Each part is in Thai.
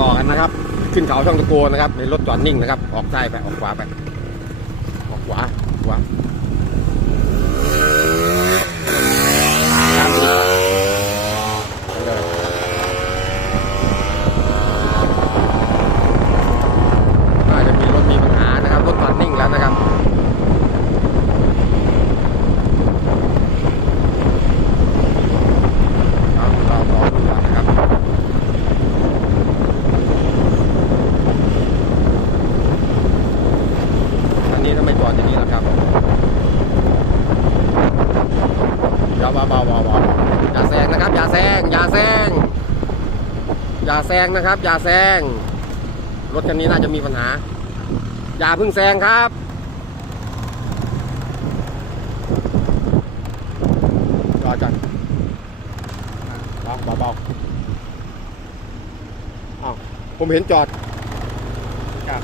ต่อกันนะครับ ขึ้นเขาช่องตะโกนะครับในรถจอดนิ่งนะครับ ออกซ้ายไปออกขวาไป ออกขวาขวาครับไปเลยน่าจะมีรถมีปัญหานะครับรถจอดนิ่งแล้วนะครับ เราเราลองดูก่อนนะครับอันนี้ทำไมจอดอย่างนี้ล่ะครับอย่าเบาเบาเบาเบาอย่าแซงนะครับ อย่าแซง อย่าแซง อย่าแซงนะครับ อย่าแซง รถคันนี้น่าจะมีปัญหา อย่าเพิ่งแซงครับจอดจัดเอาเบาๆเอาผมเห็นจอดครับ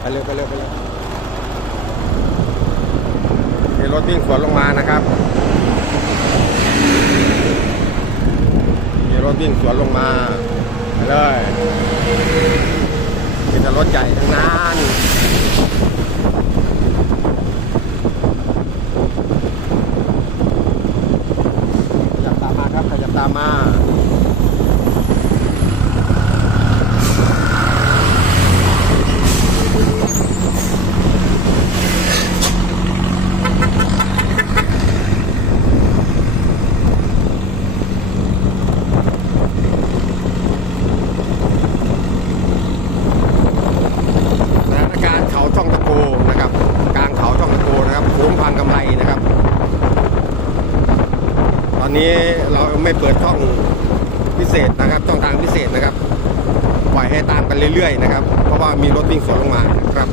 ไปเร็วไปเร็วไปเร็วมีรถวิ่งสวนลงมานะครับ มีรถ วิ่งสวนลงมาไปเลยมีแต่รถใหญ่ทั้งนั้นขยับตามมาครับขยับตามมา สถานการณ์เขาช่องตะโกนะครับ กลางเขาช่องตะโกนะครับโค้งพังกำไรนะครับ ตอนนี้ เราไม่เปิดช่องพิเศษนะครับช่องทางพิเศษนะครับปล่อยให้ตามกันเรื่อยๆนะครับ เพราะว่ามีรถวิ่งสวนลงมาครับ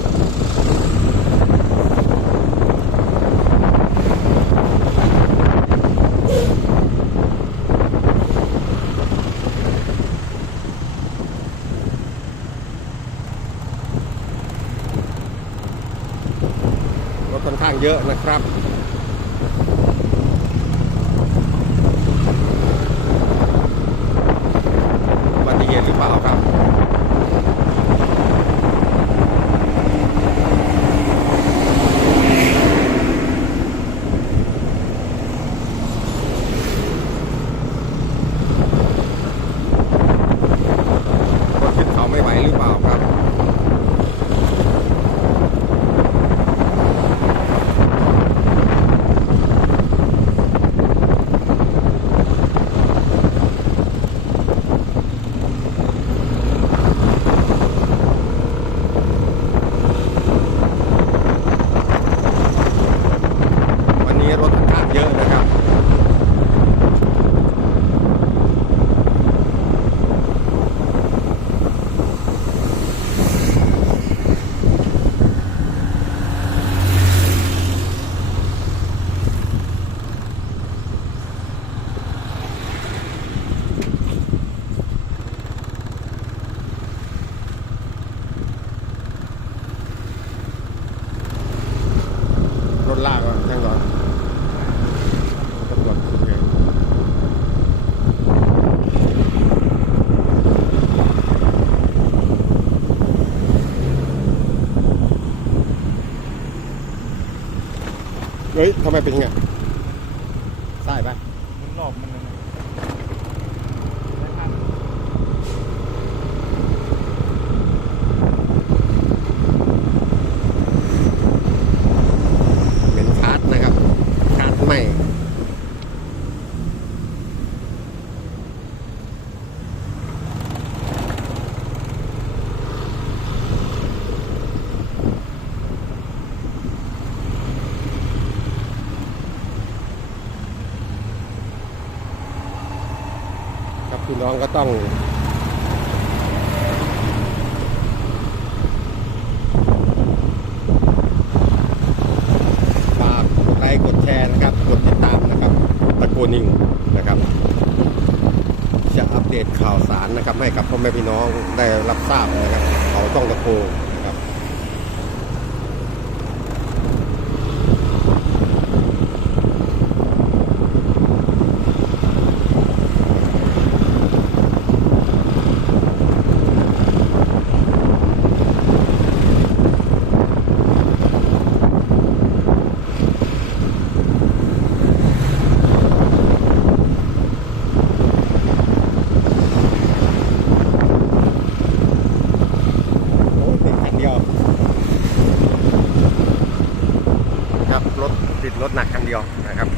รถค่อนข้างเยอะนะครับ อุบัติเหตุหรือเปล่าครับ รถขึ้นเขาไม่ไหวหรือเปล่าครับ วันนี้รถค่อนข้างเยอะนะครับ รถลากอะช่างก่อนตำรวจโอเค เฮ้ยทำไมเป็นไงใช่ปะมันหลบมันเลยนะครับ เป็นคาร์ดนะครับ คาร์ดใหม่ ครับ พี่น้องก็ต้องฝากกดไลค์กดแชร์นะครับ กดติดตามนะครับตะโกนิงนะครับจะอัปเดตข่าวสารนะครับ ให้กับพ่อแม่พี่น้องได้รับทราบนะครับเขาต้องตะโก ติดรถหนะครับ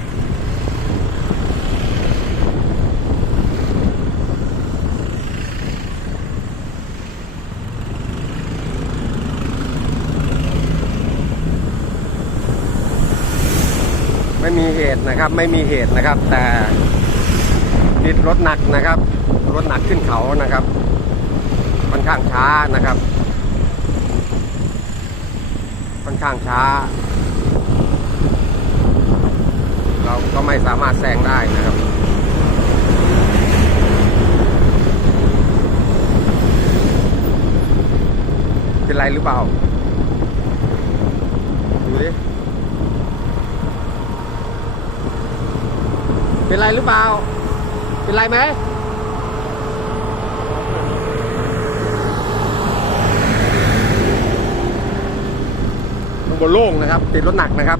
ไม่มีเหตุนะครับไม่มีเหตุนะครับ แต่ติดรถหนักนะครับ รถหนักขึ้นเขานะครับค่อนข้างช้านะครับค่อนข้างช้า เราก็ไม่สามารถแซงได้นะครับเป็นไรหรือเปล่า ดูดิ เป็นไรหรือเปล่า เป็นไรไหมบนโล่งนะครับ ติดรถหนักนะครับ